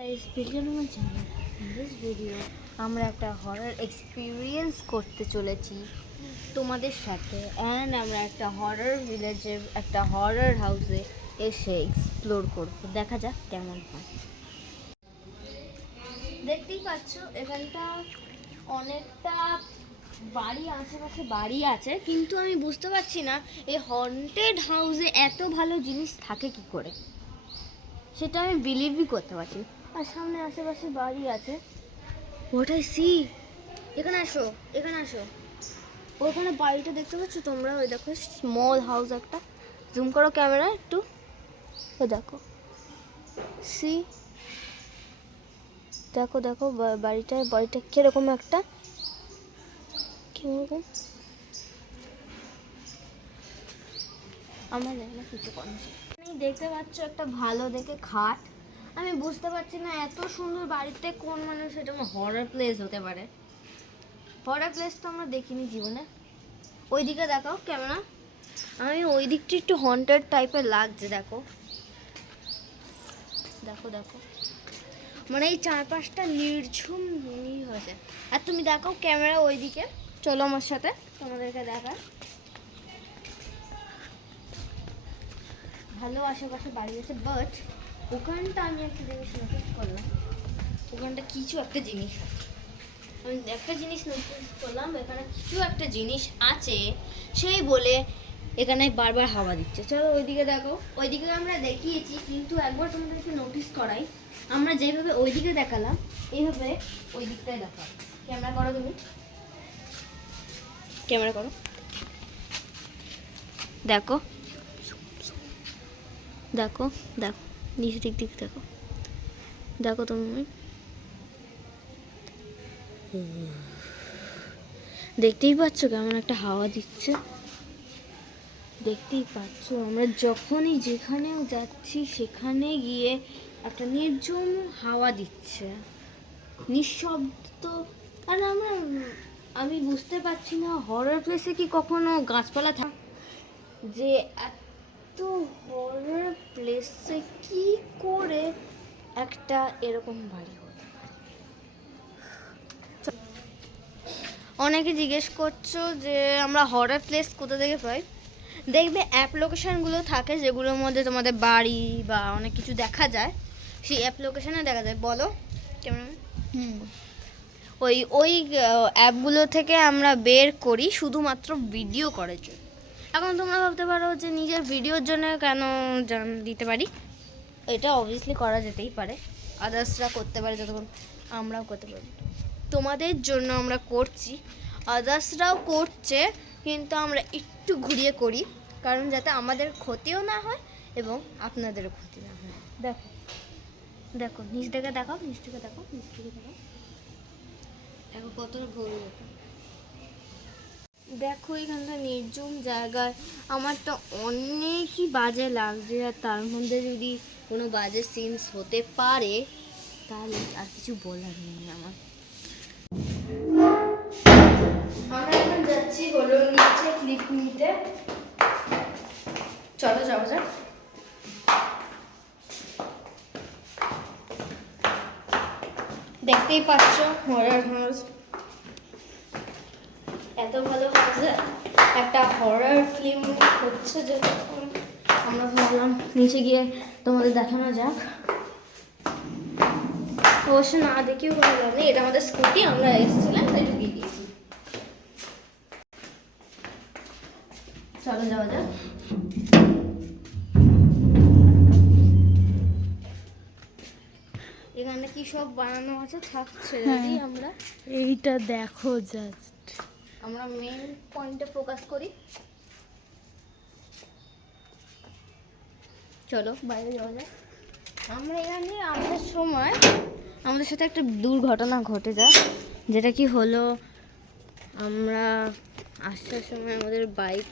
Guys, welcome to my channel. In this video, আমরা একটা horror experience করতে চলেছি তোমাদের সাথে এন্ড আমরা একটা হরর ভিলেজে একটা হরর হাউসে এসে এক্সপ্লোর করব। দেখা যাক কেমন হয়। দেখতেই পাচ্ছ এখানটা অনেকটা বাড়ি আশেপাশে বাড়ি আছে, কিন্তু আমি বুঝতে পারছি না এই হন্টেড হাউসে এত ভালো জিনিস থাকে কি করে, সেটা আমি বিলিভই করতে পারছি না। আর সামনে আশেপাশে বাড়ি আছে। হোয়াট আই সি, এখানে আসো, এখানে আসো। ওখানে বাড়িটা দেখতে পাচ্ছ তোমরা? ওই দেখো স্মল হাউস একটা। জুম করো ক্যামেরা একটু, ও দেখো, সি, দেখো দেখো বাড়িটা কিরকম একটা, কিরকম আমার জানি না কিছু করা। দেখতে পাচ্ছ একটা ভালো দেখে খাট। আমি বুঝতে পারছি না এত সুন্দর বাড়িতে কোন মানুষ এটা হরর প্লেস হতে পারে। হরর প্লেস তো আমরা দেখিনি জীবনে। ওইদিকে দেখাও ক্যামেরা, আমি ওই দিকটা একটু হন্টেড টাইপের লাগছে। দেখো দেখো দেখো, মানে এই চারপাশটা নির্ঝুম হয়েছে। আর তুমি দেখাও ক্যামেরা ওইদিকে, চলো আমার সাথে তোমাদেরকে দেখা। ভালো আশেপাশে বাড়ি আছে, বাট ওখানটা আমি একটা জিনিস নোটিস করলাম, ওখানটা কিছু একটা জিনিস আছে। আমি একটা জিনিস নোটিস করলাম, এখানে কিছু একটা জিনিস আছে সেই বলে এখানে বারবার হাওয়া দিচ্ছে। চলো ওইদিকে দেখো, ওইদিকে আমরা দেখিয়েছি, কিন্তু একবার তোমাদেরকে নোটিস করাই, আমরা যেভাবে ওইদিকে দেখালাম এইভাবে ওই দিকটায় দেখাও। ক্যামেরা করো, তুমি ক্যামেরা করো, দেখো দেখো দেখো নিচের দিক দেখো, দেখো তুমি দেখতেই পাচ্ছ কেমন একটা হাওয়া দিচ্ছে। দেখতেই পাচ্ছ আমরা যখনই যেখানেও যাচ্ছি সেখানে গিয়ে একটা নির্জন হাওয়া দিচ্ছে, নিঃশব্দ। আর আমি বুঝতে পারছি না হরর প্লেসে কি কখনো গাছপালা থাকে, যে এত হরর প্লেসে কি করে একটা এরকম বাড়ি হতে পারে। অনেকে জিজ্ঞেস করছো যে আমরা হরর প্লেস কোথা থেকে পাই। দেখবে অ্যাপ লোকেশানগুলো থাকে যেগুলোর মধ্যে তোমাদের বাড়ি বা অনেক কিছু দেখা যায়, সেই অ্যাপ লোকেশানে দেখা যায়। বলো কেমন? ওই ওই অ্যাপগুলো থেকে আমরা বের করি শুধুমাত্র ভিডিও করার জন্য। এখন তোমরা ভাবতে পারো যে নিজের ভিডিওর জন্য কেন দিতে পারি, এটা অবভিয়াসলি করা যেতেই পারে, আদার্সরা করতে পারে যতক্ষণ আমরাও করতে পারি। তোমাদের জন্য আমরা করছি, আদার্সরাও করছে, কিন্তু আমরা একটু ঘুরিয়ে করি, কারণ যাতে আমাদের ক্ষতিও না হয় এবং আপনাদেরও ক্ষতি না হয়। দেখো দেখো নিচ থেকে দেখাও, নিচ থেকে দেখাও, নিচ থেকে দেখাও, দেখো কতটা গভীরতা। দেখো এখানটা নির্জন জায়গায় আমার তো অনেকই বাজে লাগছে, আর তার মধ্যে যদি কোনো বাজে সিনস হতে পারে তাহলে আর কিছু বলার নেই আমার। আমরা এখন যাচ্ছি হলো নিচে ক্লিপ নিতে, চলো যাওয়া যাক। দেখতেই পাচ্ছ হরর হাউস, এত ভালো হাউসে একটা হরর ফিল্ম হচ্ছে, যে আমরা ভাবলাম নিচে গিয়ে তোমাদের দেখানো যাক। অবশ্য না দেখেও কোনো লাভ নেই, এটা আমাদের স্কুটি, আমরা এসেছিলাম তাই ঢুকিয়ে দিয়েছি। চলো যাওয়া যাক। এখানে কি সব বানানো আছে থাকছে, যদি আমরা এইটা দেখো, জাস্ট আমরা মেইন পয়েন্টে ফোকাস করি। চলো বাইরে যাওয়া যায়। আমরা এখানে আমাদের সময় আমাদের সাথে একটা দুর্ঘটনা ঘটে যায়, যেটা কি হলো, আমরা আসার সময় আমাদের বাইক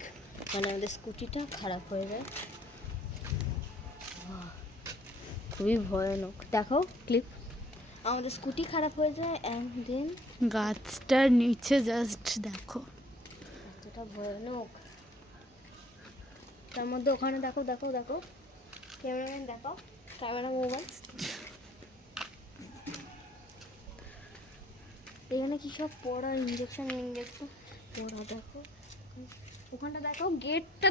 মানে আমাদের স্কুটিটা খারাপ হয়ে যায়। খুবই ভয়ানক, দেখো ক্লিপ, আমাদের স্কুটি খারাপ হয়ে যায় অ্যান্ড দেন গাছটার নিচে জাস্ট দেখো এতটা ভয়ানক। তার মধ্যে ওখানে দেখো দেখো দেখো, ক্যামেরাম্যান দেখাও, ক্যামেরা মোবাইল এখানে কি সব পড়া ইঞ্জেকশন পড়া দেখো, ওখানটা দেখো গেটটা।